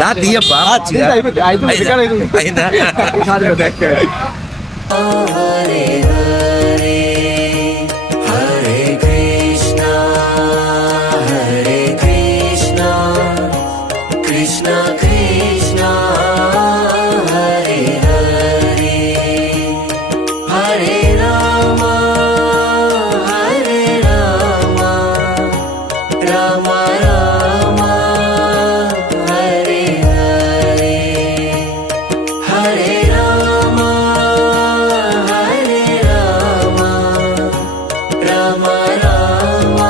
దా తీయబ్బా అయిందా హరే హరే హరే కృష్ణ హరే కృష్ణ కృష్ణ కృష్ణ హరే హరే హరే రామ రామ రామ హరే హరే హరే రామ రామ రామ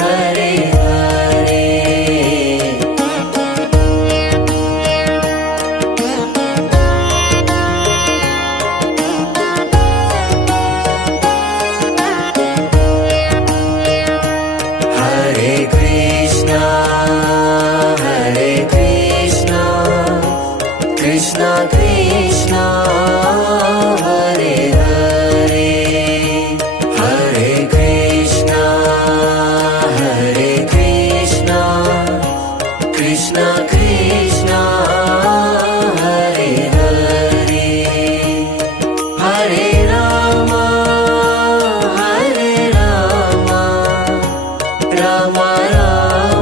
హరే హరే హరే కృష్ణ కృష్ణ కృష్ణ హరే హరే హరే కృష్ణ కృష్ణ కృష్ణ హరే హరే హరే రామ రామ రామ